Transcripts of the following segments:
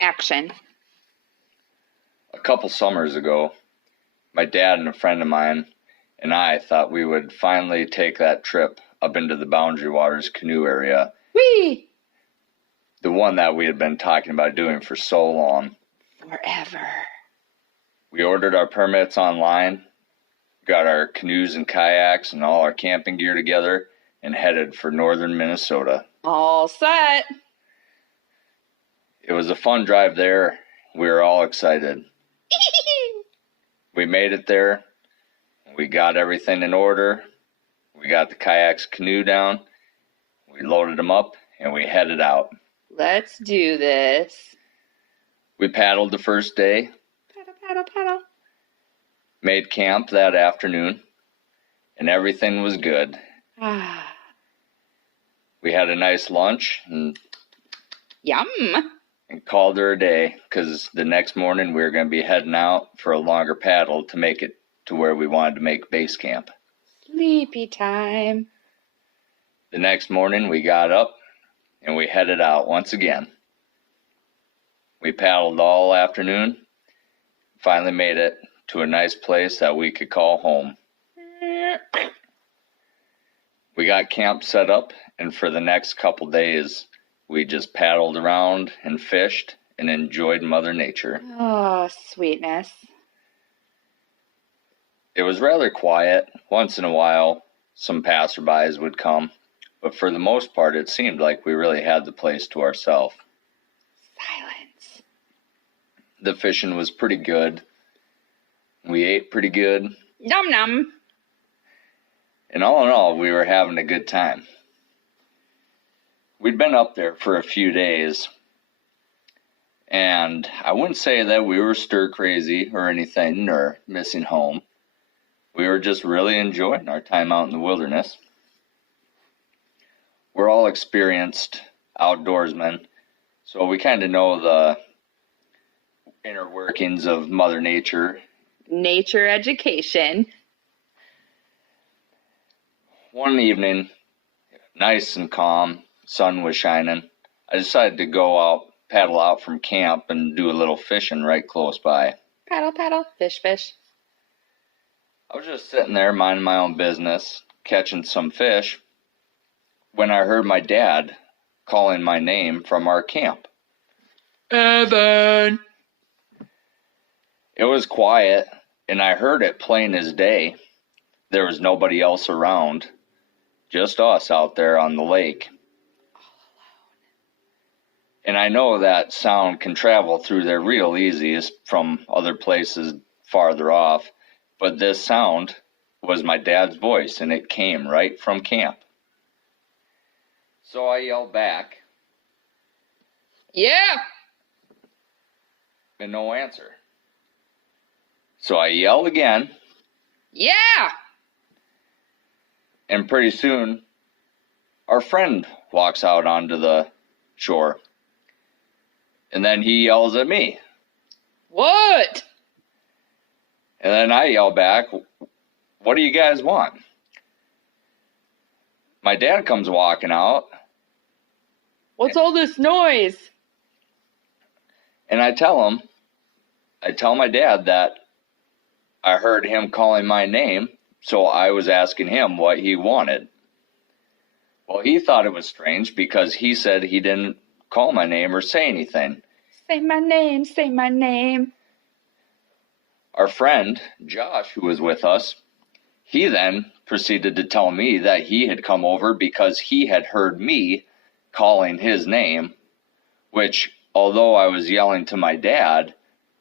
Action. A couple summers ago, my dad and a friend of mine and I thought we would finally take that trip up into the Boundary Waters canoe area. Whee! The one that we had been talking about doing for so long. Forever. We ordered our permits online, got our canoes and kayaks and all our camping gear together, and headed for northern Minnesota. All set. It was a fun drive there. We were all excited. We made it there. We got everything in order. We got the kayaks, canoe down. We loaded them up and we headed out. Let's do this. We paddled the first day. Paddle, paddle, paddle. Made camp that afternoon, and everything was good. We had a nice lunch and Yum. called her a day, because the next morning we were going to be heading out for a longer paddle to make it to where we wanted to make base camp. Sleepy time. The next morning we got up and we headed out once again. We paddled all afternoon, finally made it to a nice place that we could call home. We got camp set up, and for the next couple days, we just paddled around and fished and enjoyed Mother Nature. Oh, sweetness. It was rather quiet. Once in a while, some passerbys would come, but for the most part, it seemed like we really had the place to ourselves. Silence. The fishing was pretty good. We ate pretty good. Num num. And all in all, we were having a good time. We'd been up there for a few days, and I wouldn't say that we were stir crazy or anything or missing home. We were just really enjoying our time out in the wilderness. We're all experienced outdoorsmen, so we kind of know the inner workings of Mother Nature. Nature education. One evening, nice and calm, sun was shining. I decided to go out, paddle out from camp and do a little fishing right close by. Paddle, paddle, fish, fish. I was just sitting there minding my own business, catching some fish, when I heard my dad calling my name from our camp. Evan. It was quiet, and I heard it plain as day. There was nobody else around, just us out there on the lake. And I know that sound can travel through there real easy from other places farther off, but this sound was my dad's voice, and it came right from camp. So I yelled back. Yeah. And no answer. So I yelled again. Yeah. And pretty soon, our friend walks out onto the shore. And then he yells at me. What? And then I yell back, what do you guys want? My dad comes walking out. What's all this noise? And I tell my dad that I heard him calling my name, so I was asking him what he wanted. Well, he thought it was strange because he said he didn't call my name or say anything. Say my name, say my name. Our friend, Josh, who was with us, he then proceeded to tell me that he had come over because he had heard me calling his name, which, although I was yelling to my dad,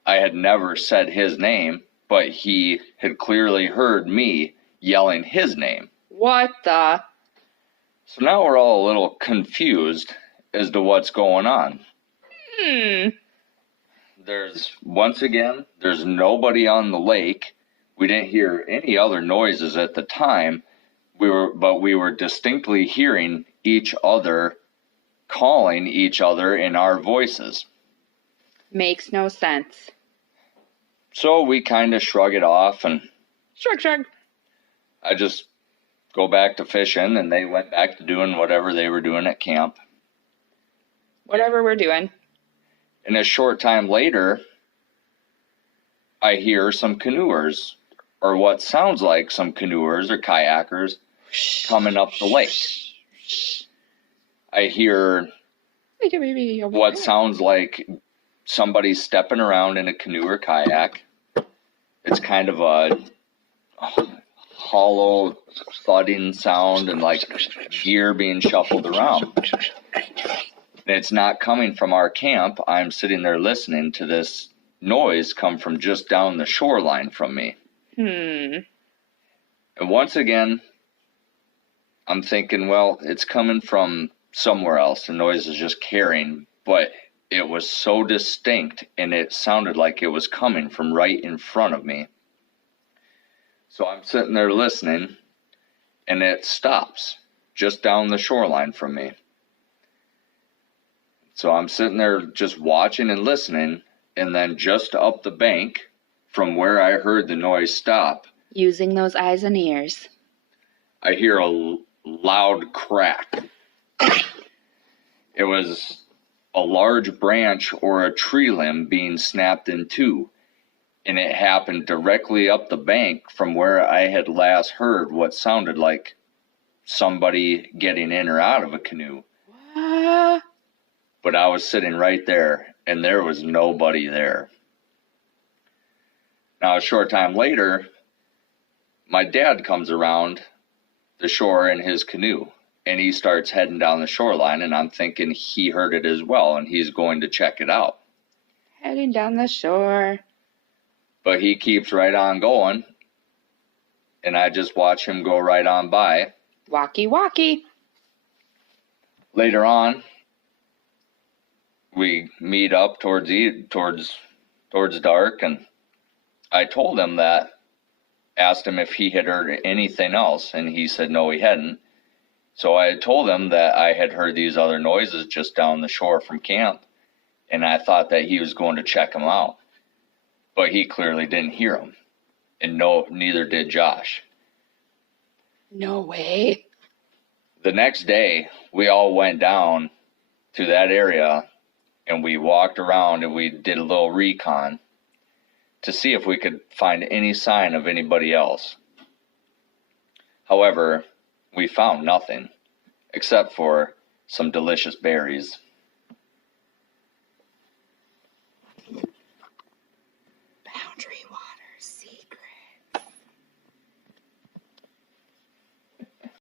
I had never said his name, but he had clearly heard me yelling his name. What the? So now we're all a little confused as to what's going on. There's nobody on the lake. We didn't hear any other noises at the time. We were distinctly hearing each other calling each other in our voices. Makes no sense. So we kind of shrug it off, and Shrug. I just go back to fishing, and they went back to doing whatever they were doing at camp. Whatever we're doing. And a short time later, I hear some canoers, or what sounds like some canoers or kayakers, coming up the lake. I hear what sounds like somebody stepping around in a canoe or kayak. It's kind of a hollow thudding sound and like gear being shuffled around. And it's not coming from our camp. I'm sitting there listening to this noise come from just down the shoreline from me. And once again, I'm thinking, well, it's coming from somewhere else. The noise is just carrying, but it was so distinct and it sounded like it was coming from right in front of me. So I'm sitting there listening and it stops just down the shoreline from me. So I'm sitting there just watching and listening, and then just up the bank from where I heard the noise stop, using those eyes and ears, I hear a loud crack. It was a large branch or a tree limb being snapped in two, and it happened directly up the bank from where I had last heard what sounded like somebody getting in or out of a canoe. What? But I was sitting right there, and there was nobody there. Now, a short time later, my dad comes around the shore in his canoe, and he starts heading down the shoreline, and I'm thinking he heard it as well, and he's going to check it out. Heading down the shore. But he keeps right on going, and I just watch him go right on by. Walkie walkie. Later on, we meet up towards dark, and I told him that, asked him if he had heard anything else, and he said no, he hadn't. So I had told him that I had heard these other noises just down the shore from camp, and I thought that he was going to check them out. But he clearly didn't hear them, and no, neither did Josh. No way. The next day, we all went down to that area, and we walked around and we did a little recon to see if we could find any sign of anybody else. However, we found nothing except for some delicious berries.